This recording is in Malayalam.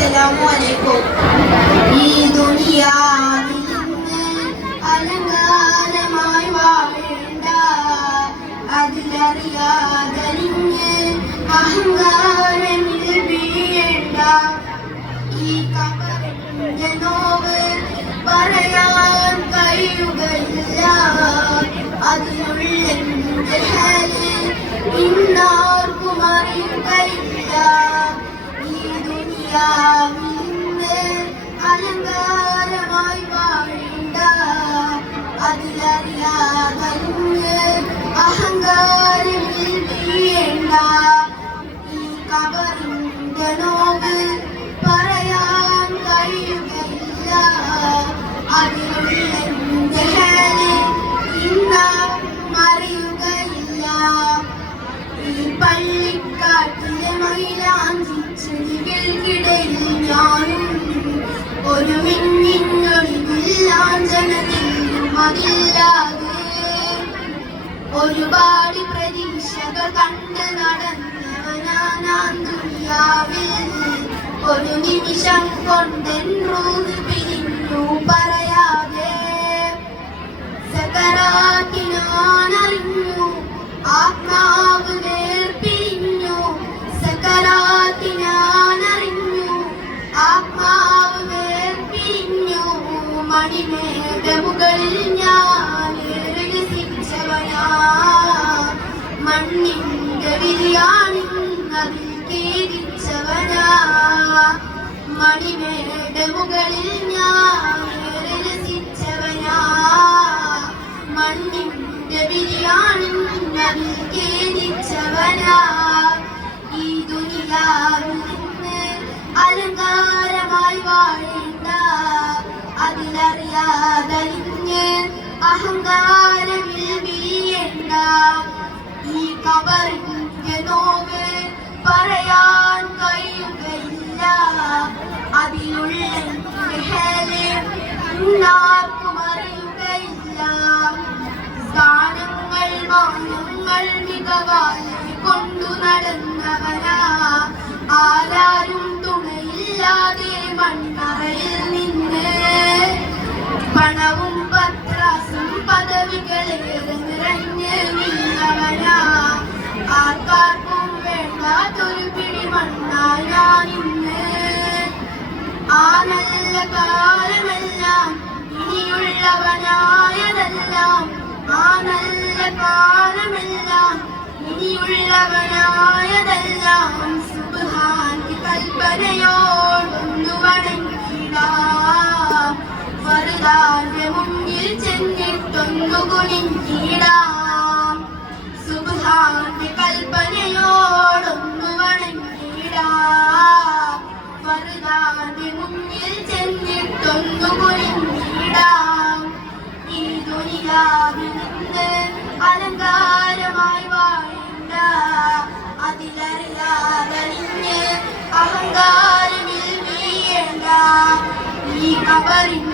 അസ്സലാമു അലൈക്കും. ഈ ദുനിയാവിൽ അലങ്കാരമായി വാഴേണ്ട, അതിലറിയാതലിഞ്ഞ് അഹങ്കാരമിൽ വീഴേണ്ട. ഈ കബറിന്റെ നോവ് പറയാൻ കഴിയുകയില്ല, അതിനുള്ളിന്റെ ഹാല് ഇന്നാർക്കും അറിയുകയില്ല. ഈ ദുനിയാവിൽ അലങ്കാരമായി വാഴേണ്ട, അതിലറിയാതലിഞ്ഞ് അഹങ്കാരമിൽ വീഴേണ്ട. ഈ കബറിന്റെ നോവ് പറയാൻ കഴിയുകയില്ല, അതിനുള്ളിന്റെ ഹാല് ഇന്നാർക്കും അറിയുകയില്ല. ഈ പള്ളിക്കാട്ടിലെ മൈലാഞ്ചി ചെടികൾക്കിടയിൽ ഞാനും ഒരു മിന്നിഞ്ഞൊളിവില്ലാഞ്ചനത്തിൽ മതില്ലാതെ ഒരുപാട് പ്രതീക്ഷകൾ കണ്ട് നടന്നവനാനാം ദുനിയാവിൽ ഒരു നിമിഷം കൊണ്ടെൻ റൂഹ് പിരിഞ്ഞു പറയാതെ. സകരാത്തിനാനറിഞ്ഞു ആത്മാവ് വേർപിരിഞ്ഞു, സകരാത്തിനാനറിഞ്ഞു ആത്മാവ് വേർപിരിഞ്ഞു. മണിമേടെ മുകളിൽ ഞാൻ രസിച്ചവനാ, മണ്ണിന്റെ വിരിയാണിന്നതിൽ ഖേദിച്ചവനാ. മണിമേടെ മുകളിൽ ഞാൻ രസിച്ചവനാ, മണ്ണിന്റെ വിരിയാണിന്നതിൽ ഖേദിച്ചവനാ. ഈ ദുനിയാവിൽ അലങ്കാരമായി വാഴേണ്ട, അതിലറിയാതലിഞ്ഞ് അഹങ്കാരമിൽ വീഴേണ്ട. ഈ കബറിന്റെ നോവ് പറയാൻ കഴിയുകയില്ല, അതിലുള്ള ആർക്കും അറിയുകയില്ല. ഗാനങ്ങൾ മൗനങ്ങൾ മികവായി കൊണ്ടു നടന്നവനാ, ആരാരും തുണയില്ലാതെ മണ്ണറയിൽ നിന്ന് പണവും പത്രാസും പദവികളേറെ നിറഞ്ഞ് നിന്നവനാ. ആർക്കാർക്കും വേണ്ടാത്തൊരു പിടി മണ്ണായി ഞാനിന്ന്. ആ നല്ല കാലമെല്ലാം ഇനിയുള്ളവനായതെല്ലാം, ആ നല്ല കാലമെല്ലാം ഇനിയുള്ളവനായതെല്ലാം സുബ്ഹാന്റെ കൽപ്പനയോടൊന്നു വണങ്ങിടാം. ഫർദാന്റെ മുന്നിൽ ചെന്നിട്ടൊന്നു കുനിഞ്ഞിടാം. സുബ്ഹാന്റെ കൽപ്പനയോടൊന്നു വണങ്ങിടാം. ഫർദാന്റെ മുന്നിൽ ചെന്നിട്ടൊന്നു കുനിഞ്ഞിടാം. ഈ ദുനിയാവിൽ അലങ്കാരമായി വാഴേണ്ട, അതിലറിയാതലിഞ്ഞ് അഹങ്കാരമിൽ വീഴേണ്ട. ഈ കബറിൻ